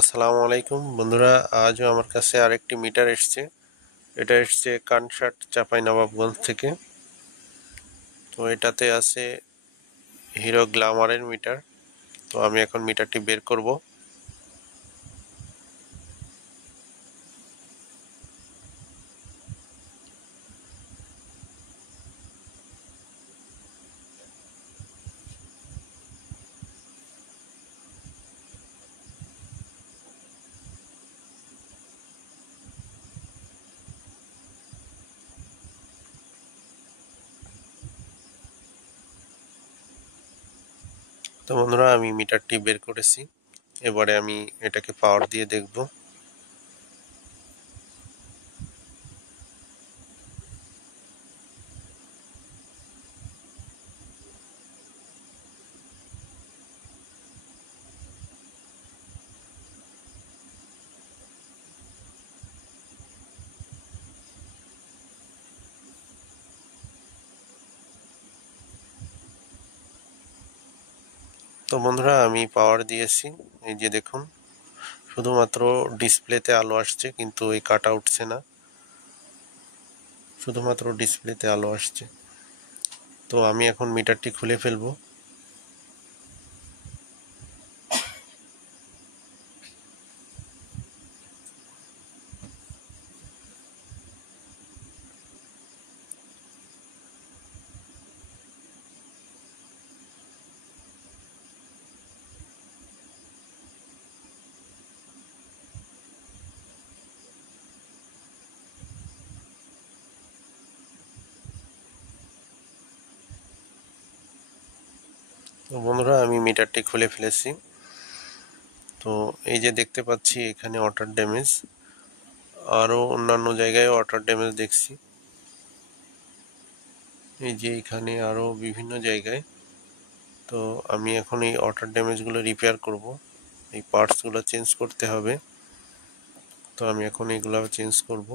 আসসালামু আলাইকুম বন্ধুরা, আজও আমার কাছে আরেকটি মিটার এসছে। এটা এসছে কানসাট চাঁপাইনবাবগঞ্জ থেকে। তো এটাতে আছে হিরো গ্ল্যামারের মিটার। তো আমি এখন মিটারটি বের করব। তো বন্ধুরা, আমি মিটারটি বের করেছি। এবারে আমি এটাকে পাওয়ার দিয়ে দেখব। তো বন্ধুরা, আমি পাওয়ার দিয়েছি। এই যে দেখুন, শুধুমাত্র ডিসপ্লেতে আলো আসছে, কিন্তু এই কাটা উঠছে না। শুধুমাত্র ডিসপ্লেতে আলো আসছে। তো আমি এখন মিটারটি খুলে ফেলবো। তো বন্ধুরা, আমি মিটারটি খুলে ফেলেছি। তো এই যে দেখতে পাচ্ছি, এখানে ওয়াটার ড্যামেজ। আরও অন্যান্য জায়গায় ওয়াটার ড্যামেজ দেখছি। এই যে এখানে আরও বিভিন্ন জায়গায়। তো আমি এখন এই ওয়াটার ড্যামেজগুলো রিপেয়ার করব। এই পার্টসগুলো চেঞ্জ করতে হবে। তো আমি এখন এগুলো চেঞ্জ করব।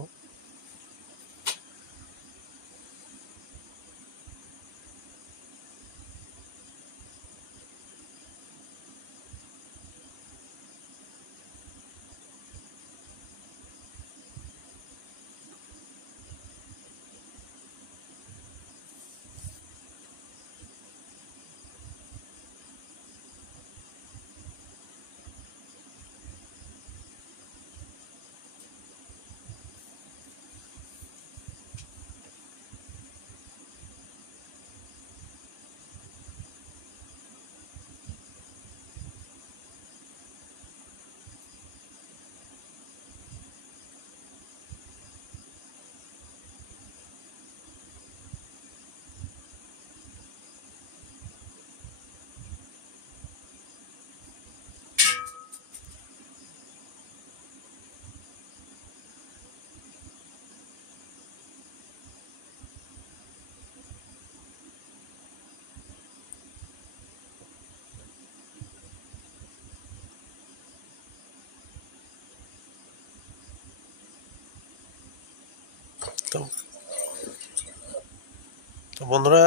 তো তো বন্ধুরা,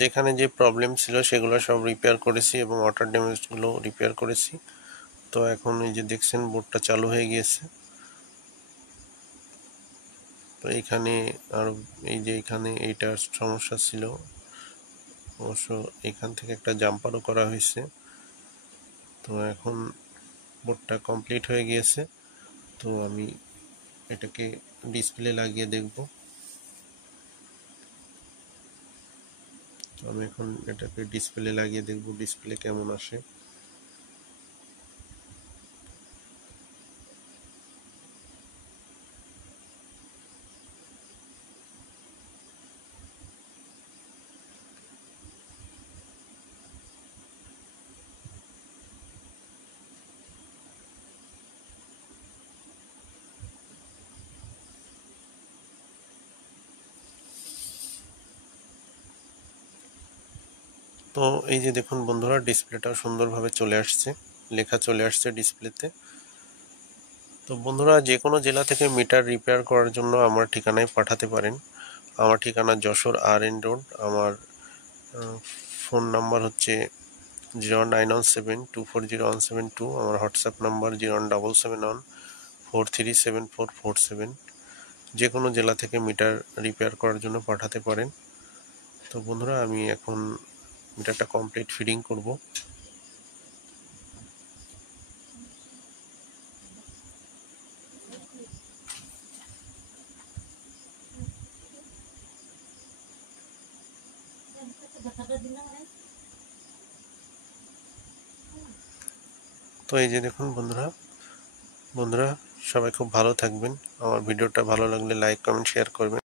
যেখানে যে প্রবলেম ছিল সেগুলো সব রিপেয়ার করেছি এবং ওয়াটার ড্যামেজগুলো রিপেয়ার করেছি। তো এখন এই যে দেখছেন, বোর্ডটা চালু হয়ে গিয়েছে। তো এইখানে আর এই যে এখানে এইটার সমস্যা ছিল, অবশ্য এখান থেকে একটা জাম্পারও করা হয়েছে। তো এখন বোর্ডটা কমপ্লিট হয়ে গিয়েছে। তো আমি এটাকে ডিসপ্লে লাগিয়ে দেখব। তো আমি এখন এটাকে ডিসপ্লে লাগিয়ে দেখব ডিসপ্লে কেমন আসে। তো এই যে দেখুন বন্ধুরা, ডিসপ্লেটা সুন্দরভাবে চলে আসছে, লেখা চলে আসছে ডিসপ্লেতে। তো বন্ধুরা, যে কোনো জেলা থেকে মিটার রিপেয়ার করার জন্য আমার ঠিকানায় পাঠাতে পারেন। আমার ঠিকানা যশোর RN রোড। আমার ফোন নাম্বার হচ্ছে 0917240172, আমার হোয়াটসঅ্যাপ নাম্বার 01714374747। যে কোনো জেলা থেকে মিটার রিপেয়ার করার জন্য পাঠাতে পারেন। তো বন্ধুরা, আমি এখন মিটারটা কমপ্লিট ফিডিং করব। তো এই যে দেখুন বন্ধুরা, সবাই খুব ভালো থাকবেন। আমার ভিডিওটা ভালো লাগলে লাইক, কমেন্ট, শেয়ার করবেন।